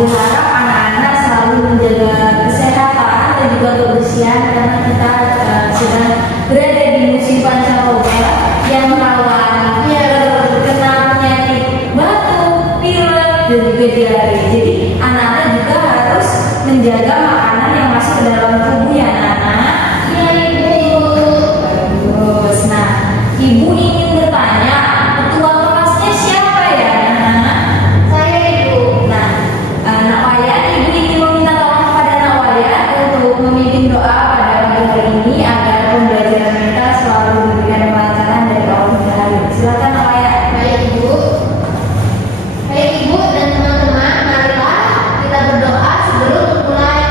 Ibu harap anak-anak selalu menjaga kesehatan dan juga kebersihan karena kita sedang berada di musim pancaroba yang rawan terkena penyakit batuk, pilek, dan juga diare. Jadi anak-anak juga harus menjaga makanan yang masuk ke dalam tubuh ya anak-anak. Iya Ibu. Bagus. Nah, Ibu ingin bertanya, ketua kelasnya siapa ya anak-anak? Saya Ibu. Nah, Nak Wayan, Ibu ingin meminta tolong kepada Nak Wayan untuk memimpin doa pada pagi hari ini agar pembelajaran kita selalu diberikan kelancaran dari Allah hingga akhir. Silakan Nak Wayan. Baik Ibu. Baik Ibu dan teman-teman, marilah kita berdoa sebelum mulai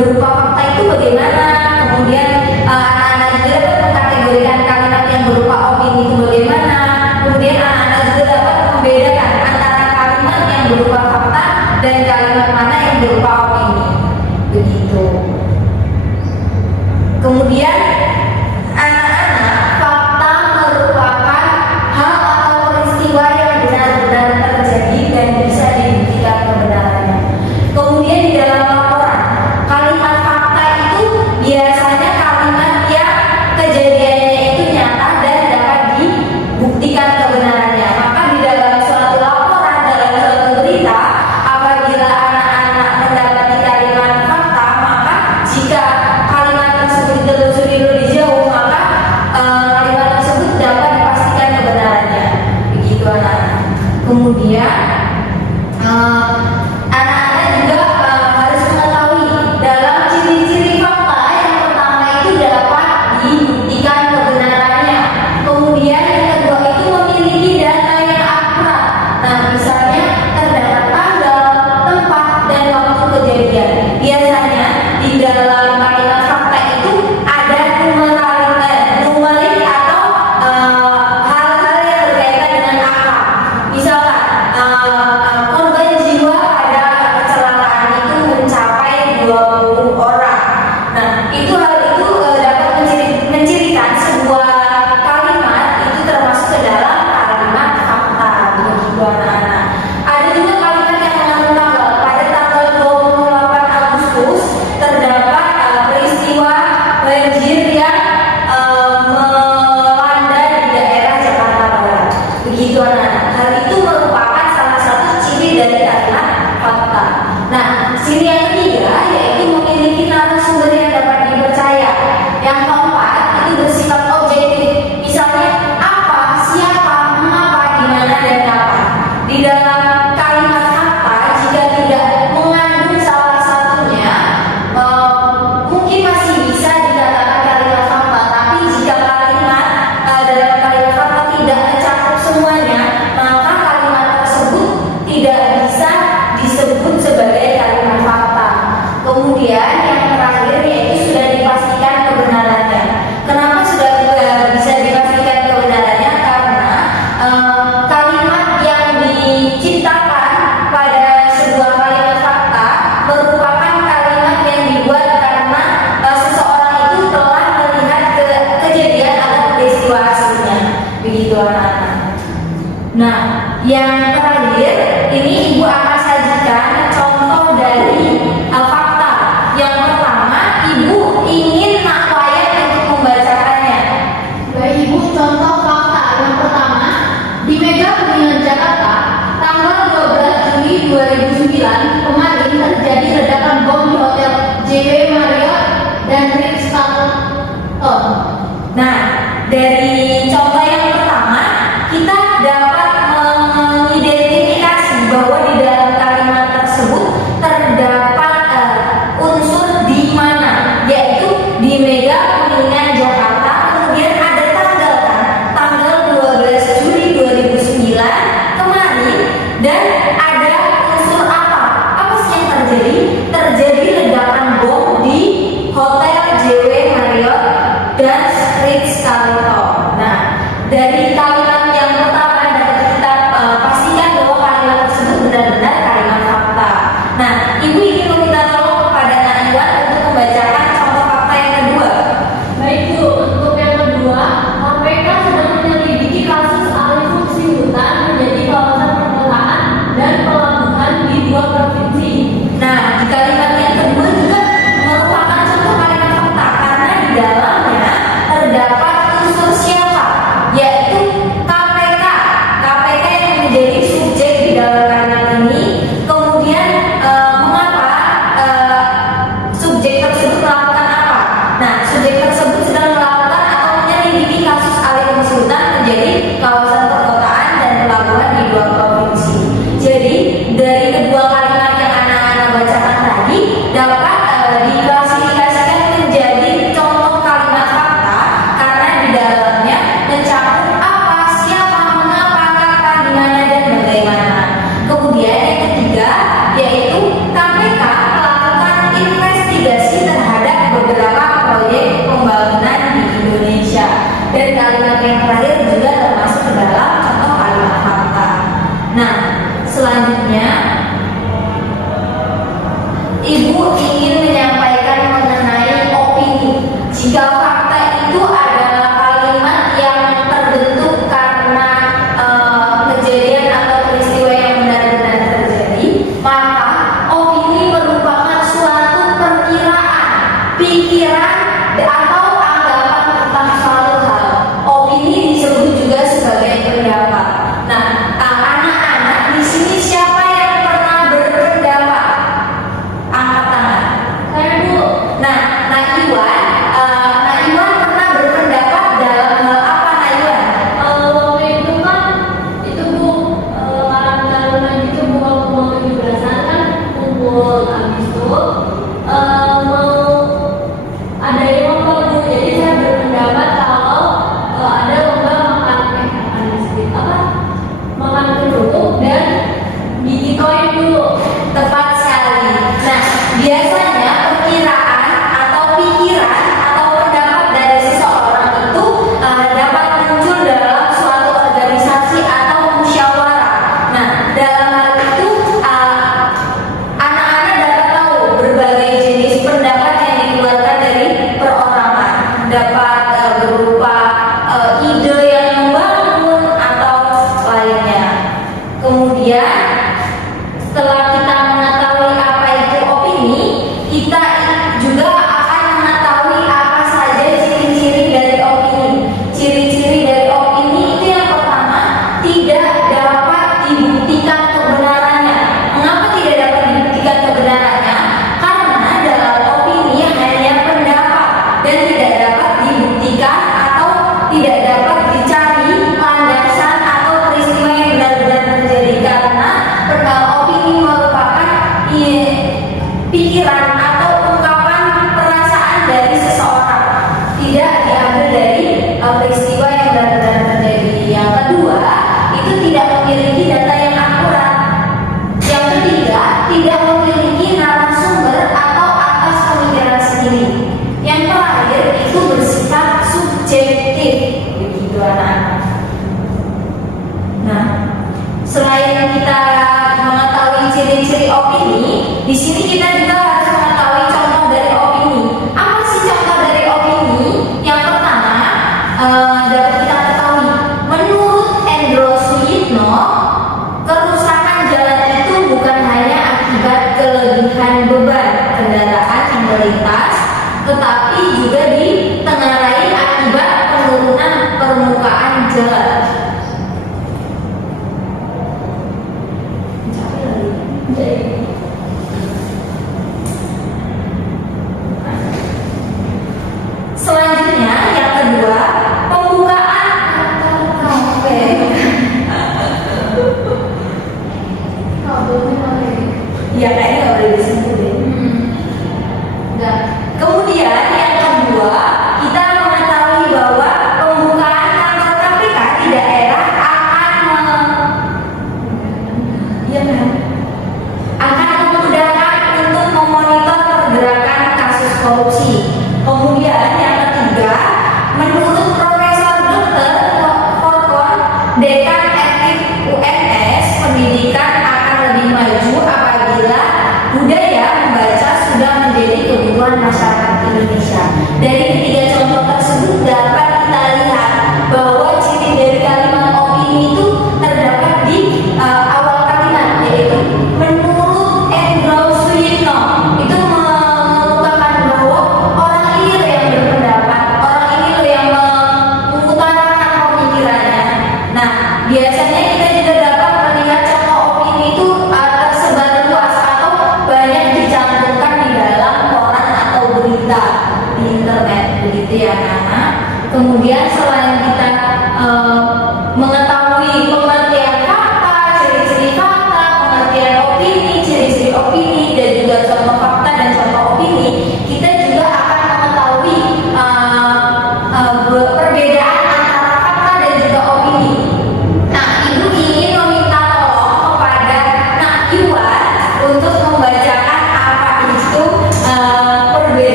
berupa fakta itu bagaimana, kemudian anak-anak juga dapat mengkategorikan kalimat yang berupa opini itu bagaimana, kemudian anak-anak juga dapat membedakan antara kalimat yang berupa fakta dan kalimat mana yang berupa opini, begitu. Kemudian anak-anak, fakta merupakan hal atau peristiwa yang benar-benar terjadi dan bisa dibuktikan kebenarannya. Kemudian di dalam laporan, kalimat fakta itu biasanya kalimat yang kejadiannya itu nyata dan dapat dibuktikan kebenarannya. Maka di dalam suatu laporan, dalam suatu berita, apabila anak-anak mendapati kalimat fakta, maka jika kalimat tersebut ditelusuri lebih jauh, maka kalimat tersebut dapat dipastikan kebenarannya. Begitu anak-anak. Kemudian anak-anak juga harus mengetahui dalam ciri-ciri fakta yang pertama itu dapat dibuktikan kebenarannya. Kemudian yang kedua itu memiliki data yang akurat. Nah, misalnya terdapat tanggal, tempat, dan waktu kejadian. Biasanya di dalam kalimat fakta itu ada numerik atau hal-hal yang berkaitan dengan angka. Misalkan korban jiwa pada kecelakaan itu mencapai 20 orang. Nah, hal itu dapat mencirikan sebuah kalimat itu termasuk ke dalam kalimat fakta, begitu anak-anak. Ada juga kalimat yang mengandung tanggal. Pada tanggal 28 Agustus terdapat peristiwa banjir yang melanda di daerah Jakarta Barat. Begitu anak-anak. Hal itu merupakan salah satu ciri dari kalimat fakta. Nah, ciri yang ketiga yaitu memiliki narasumber yang dapat dipercaya. Yang keempat itu bersifat objektif. Misalnya apa, siapa, mengapa, di mana, dan kapan. Di dalam kalimat fakta jika tidak mengandung salah satunya, mungkin masih bisa dikatakan kalimat fakta. Tapi jika kalimat dalam kalimat fakta tidak mencakup semuanya, maka kalimat tersebut tidak bisa disebut sebagai kalimat fakta. Kemudian yang terakhir yaitu sudah dipastikan kebenarannya. Kenapa sudah bisa dipastikan kebenarannya? Karena kalimat yang diciptakan pada sebuah kalimat fakta merupakan kalimat yang dibuat karena seseorang itu telah melihat kejadian atau peristiwa aslinya. Begitu anak-anak. Nah, yang terakhir ini ibu akan sajikan contoh dari fakta yang pikiran atau anggapan tentang suatu hal. Opini disebut juga sebagai pendapat. Nah, anak-anak di sini siapa yang pernah berpendapat? Angkat tangan. Saya Bu. Nah, Iwan pernah berpendapat dalam hal apa, Iwan? Waktu itu kan itu Bu, karang taruna gitu Bu, waktu mau 17-an kan kumpul habis itu mau ada yang lomba Bu, jadi saya berpendapat kalau ada lomba makan kerupuk dan gigi koin Bu. Tepat sekali. Nah, biasanya perkiraan atau pikiran atau pendapat dari seseorang itu dapat muncul dalam suatu organisasi atau musyawarah. Nah, dalam hal itu anak-anak dapat tahu berbagai jenis pendapat yang dikeluarkan dari perorangan. Dapat berupa ide yang membangun atau lainnya. Kemudian setelah kita mengetahui apa itu opini, kita juga akan mengetahui apa saja ciri-ciri dari opini. Ciri-ciri dari opini itu yang pertama, tidak dapat dibuktikan kebenarannya. Mengapa tidak dapat dibuktikan kebenarannya? Karena dalam opini hanya pendapat dan tidak dapat dibuktikan atau tidak dapat dicari landasan atau peristiwa yang benar-benar terjadi, karena opini merupakan pikiran atau ungkapan perasaan dari seseorang, tidak diambil dari peristiwa yang benar-benar terjadi. Yang kedua, itu tidak memiliki data yang akurat. Yang ketiga, tidak memiliki narasumber atau atas pemikiran sendiri. Yang terakhir, itu bersifat subjektif. Begitu anak-anak. Nah, selain kita mengetahui ciri-ciri opini, di sini kita juga harus mengetahui contoh dari opini. Apa sih contoh dari opini? Yang pertama, dapat kita ketahui, menurut Endro Suyitno, kerusakan jalan itu bukan hanya akibat kelebihan beban kendaraan yang melintas, tetapi juga ditengarai akibat penurunan permukaan jalan. Selanjutnya, yang kedua, pembukaan. Oke. Ya, kayaknya nggak boleh disebut deh. Nah, kemudian yang kedua, kita mengetahui bahwa pembukaan kantor KPK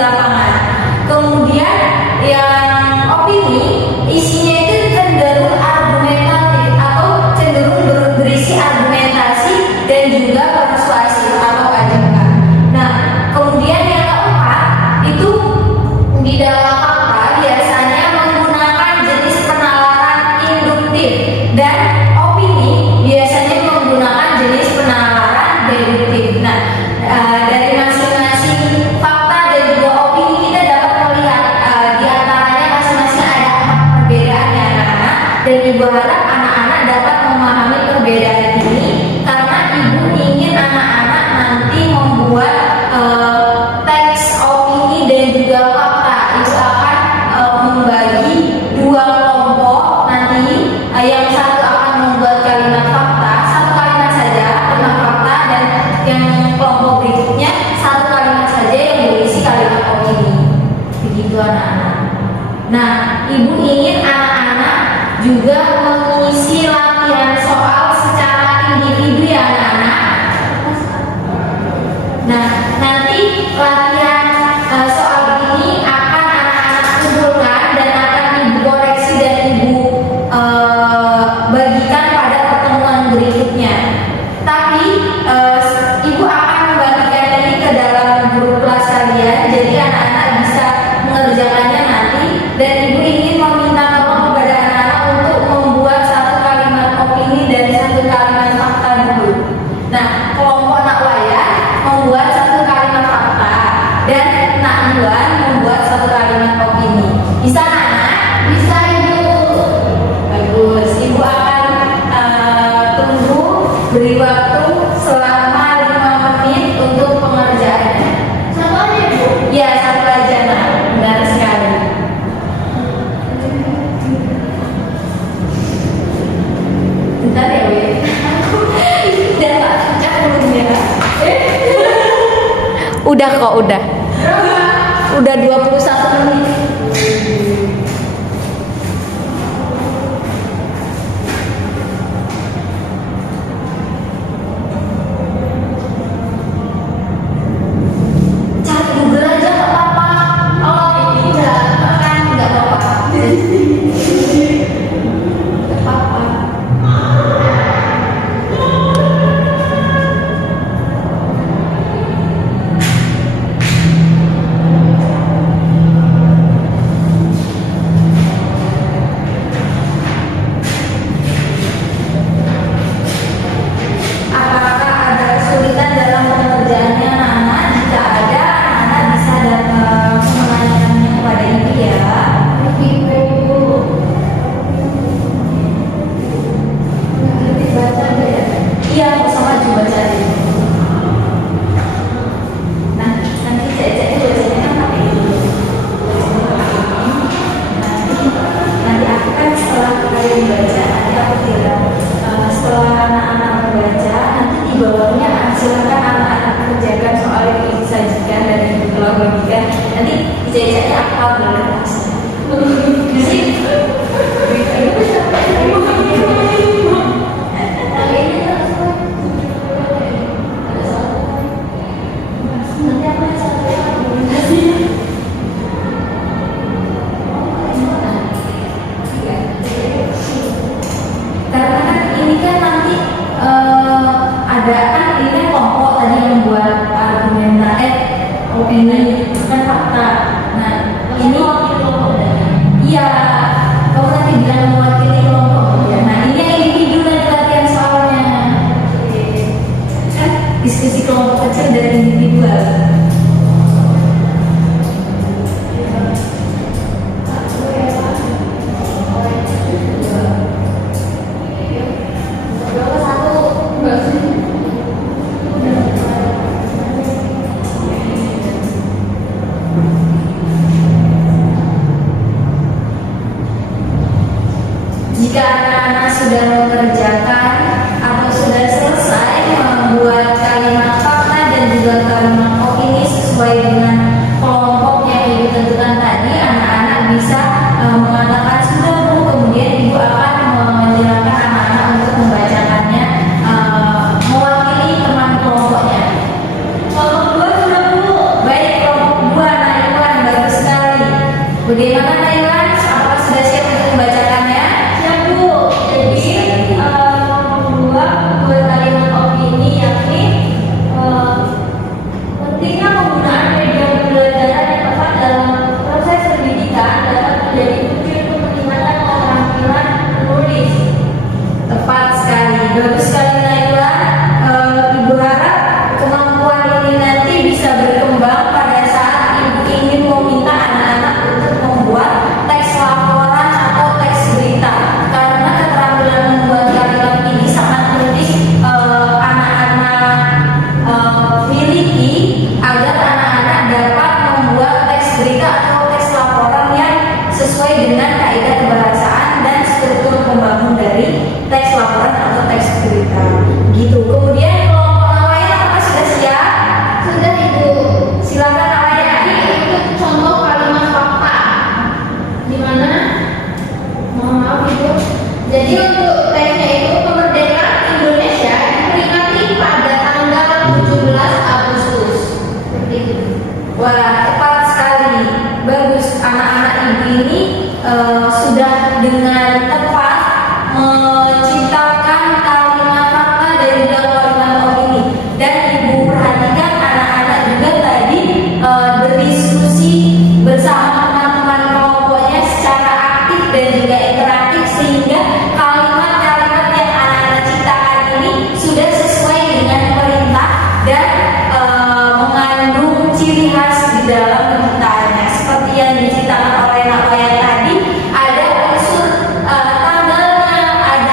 lapangan. Kemudian yang opini isinya itu cenderung argumentatif atau cenderung berisi argumentasi dan juga persuasif atau ajakan. Nah, kemudian yang keempat itu di dalam fakta biasanya menggunakan jenis penalaran induktif dan opini biasanya menggunakan jenis penalaran deduktif. Nah, dari masing-masing fakta dan juga opini kita dapat melihat di antaranya masing-masing ada empat perbedaan ya anak-anak, dan ibu harap anak-anak dapat memahami perbedaan ini karena ibu ingin anak-anak nanti membuat teks opini dan juga fakta. Ibu akan membagi dua kelompok nanti, yang satu akan membuat kalimat fakta, satu kalimat saja tentang fakta, dan yang kelompok berikutnya satu kalimat saja yang berisi kalimat opini. Begitu anak-anak. Nah, ibu ingin anak-anak juga mengisi latihan soal secara individu ya anak-anak. Nah, nanti latihan soal ini akan anak-anak kumpulkan dan akan ibu koreksi dan ibu bagikan pada pertemuan berikutnya. Tapi ibu akan membagikan ini ke dalam grup kelas kalian, jadi anak-anak bisa mengerjakannya nanti. Dan ibu ingin meminta tolong kepada anak-anak untuk membuat satu kalimat opini dan satu kalimat fakta dulu. Nah, kelompok Nak Wayan membuat satu kalimat fakta dan Nak Iwan membuat satu kalimat opini. Bisa anak-anak? Bisa ibu. Bagus. Ibu akan tunggu, beri waktu selama 5 menit untuk pengerjaannya. Satu aja Bu. Ya, satu aja Nak. Benar sekali. Bentar ya, Wei. Udah tak cocok belum ya? Udah kok, udah. Udah 21 menit. Cari Google aja nggak apa-apa. Oh, udah kan nggak apa-apa. Nggak apa-apa. Apakah ada kesulitan dalam pengerjaannya anak-anak? Jika ada, anak-anak bisa menanyakannya kepada ibu ya. Ibu. Nanti baca deh ya. Iya, sama juga cari. Nah, nanti cek-ceknya bacanya kan pakai ini. Nanti aku kan setelah kalian baca, nanti aku bilang setelah anak-anak membaca, nanti di bawahnya silakan anak-anak kerjakan soal yang ingin disajikan dan yang telah bagikan. Nanti dicek-ceknya akal berkertas. Di sini. Nanti apa yang karena kan ini kan nanti ada kan ini kan kelompok tadi yang buat opini kan fakta. Nah ini iya kamu nanti bilang mewakili kelompok ya. Nah ini yang individu nanti latihan soalnya kan diskusi kelompok kecil dan individual. Jika anak-anak sudah mengerjakan atau sudah selesai membuat kalimat fakta dan juga kalimat opini Bagaimana Nailan? Apakah sudah siap untuk membacakannya? Siap Bu. Jadi membuat kalimat opini yakni pentingnya penggunaan media pembelajaran yang tepat dalam proses pendidikan dapat menjadi kunci untuk meningkatkan keterampilan menulis. Tepat sekali, bagus sekali Naila. Ibu harap kemampuan ini nanti bisa berkembang pada saat ibu ingin meminta anak-anak untuk membuat teks laporan atau teks berita, karena keterampilan membuat kalimat ini sangat penting anak-anak miliki agar anak-anak dapat membuat teks berita atau teks laporan yang sesuai dengan kaidah kebahasaan dan struktur pembangun dari teks laporan atau teks berita gitu. Kemudian kelompok nelayan apakah sudah siap? Sudah Ibu. Silakan nelayan. Jadi untuk contoh kalimat fakta di mana mohon maaf Ibu. Jadi untuk teksnya itu kemerdekaan Indonesia diperingati pada tanggal 17 Agustus. Seperti itu. Wah, tepat sekali. Bagus, anak-anak ibu ini sudah dengan tepat menciptakan kalimat fakta dan juga kalimat opini. Dan ibu perhatikan anak-anak juga tadi berdiskusi bersama teman-teman kelompoknya secara aktif dan juga interaktif, sehingga kalimat-kalimat yang anak-anak ciptakan ini sudah sesuai dengan perintah dan mengandung ciri khas di dalam penciptaannya. Seperti yang diciptakan oleh nelayan tadi, ada unsur tanggalnya, ada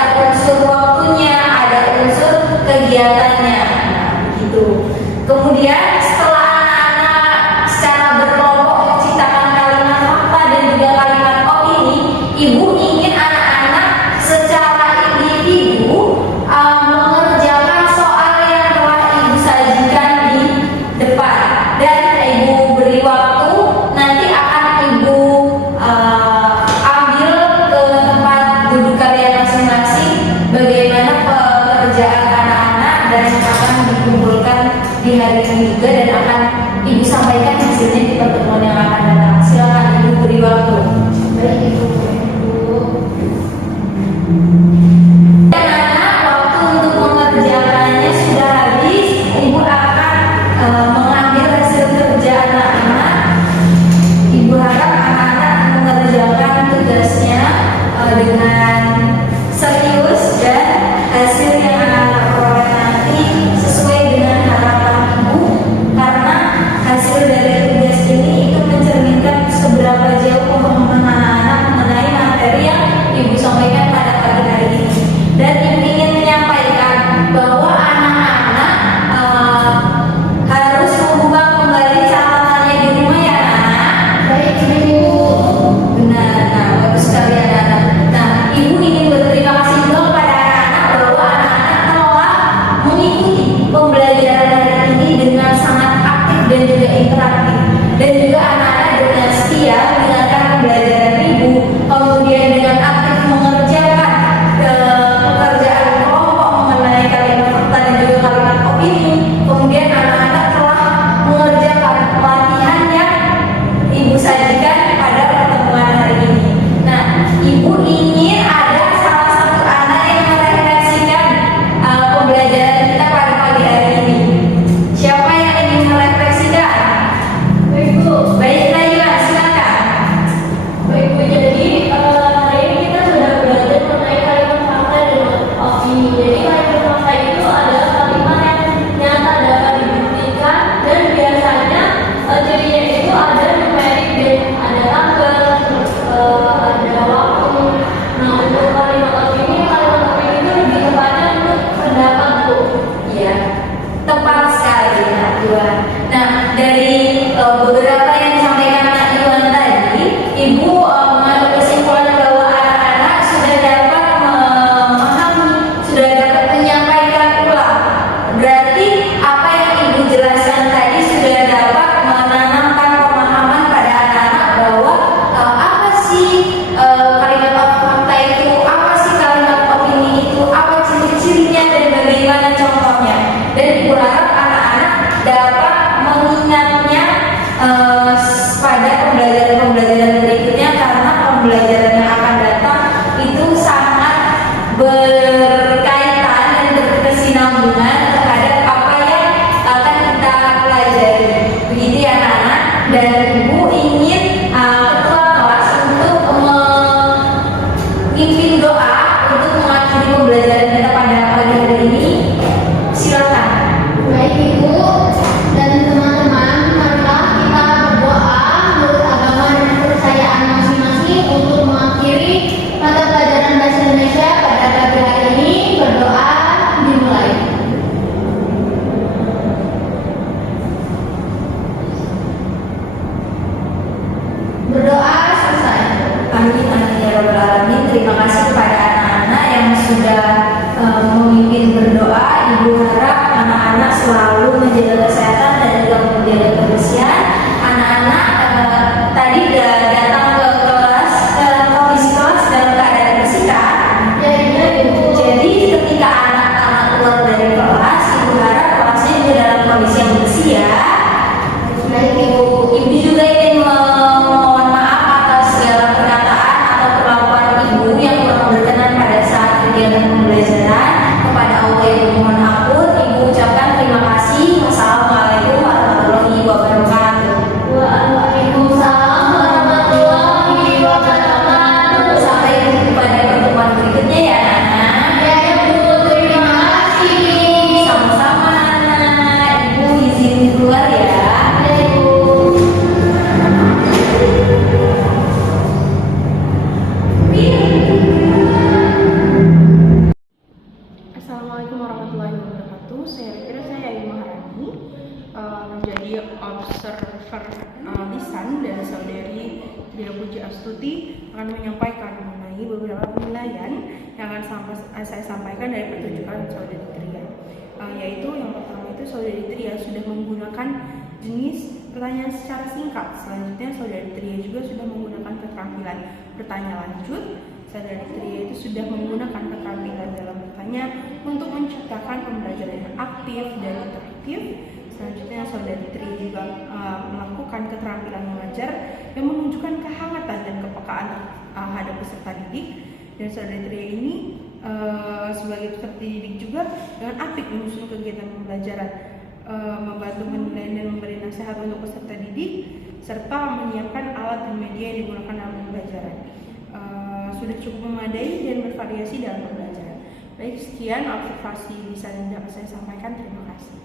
Amin, amin ya rabbal alamin. Terima kasih kepada anak-anak yang sudah memimpin berdoa. Ibu harap anak-anak selalu menjaga kesehatan dan juga menjaga kebersihan. Anak-anak tadi datang ke kelas, ke kondisi kelas dalam keadaan bersih kan? Ya, iya Ibu. Jadi ketika anak-anak keluar dari kelas, ibu harap kelasnya juga dalam kondisi yang bersih ya. Baik Ibu. Ibu juga ingin memohon maaf atas segala perkataan atau perlakuan ibu yang kurang berkenan pada saat kegiatan pembelajaran. Kepada Allah ibu mohon ampun. Ibu ucapkan terima kasih. Wassalamualaikum warahmatullahi wabarakatuh. Waalaikumsalam warahmatullahi wabarakatuh. Sampai jumpa pada pertemuan berikutnya ya anak. Ya Ibu, terima kasih. Sama-sama anak. Ibu izin keluar ya. Ya Ibu. Assalamualaikum warahmatullahi wabarakatuh. Saya Ibu Maharani, menjadi observer lisan, dan saudari Tria Puji Astuti akan menyampaikan mengenai beberapa penilaian yang akan saya sampaikan dari pertunjukan saudari Tria. Yaitu yang pertama itu saudari Tria sudah menggunakan jenis pertanyaan secara singkat. Selanjutnya saudari Tria juga sudah menggunakan keterampilan bertanya lanjut. Saudari Tria itu sudah menggunakan keterampilan dalam bertanya untuk menciptakan pembelajaran yang aktif dan interaktif. Selanjutnya saudari Tria juga melakukan keterampilan mengajar yang menunjukkan kehangatan dan kepekaan terhadap peserta didik. Dan saudari Tria ini sebagai peserta didik juga dengan apik menyusun kegiatan pembelajaran, membantu menilai dan memberi nasihat untuk peserta didik, serta menyiapkan alat dan media yang digunakan dalam pembelajaran. Sudah cukup memadai dan bervariasi dalam pembelajaran. Baik, sekian observasi bisa yang dapat saya sampaikan. Terima kasih.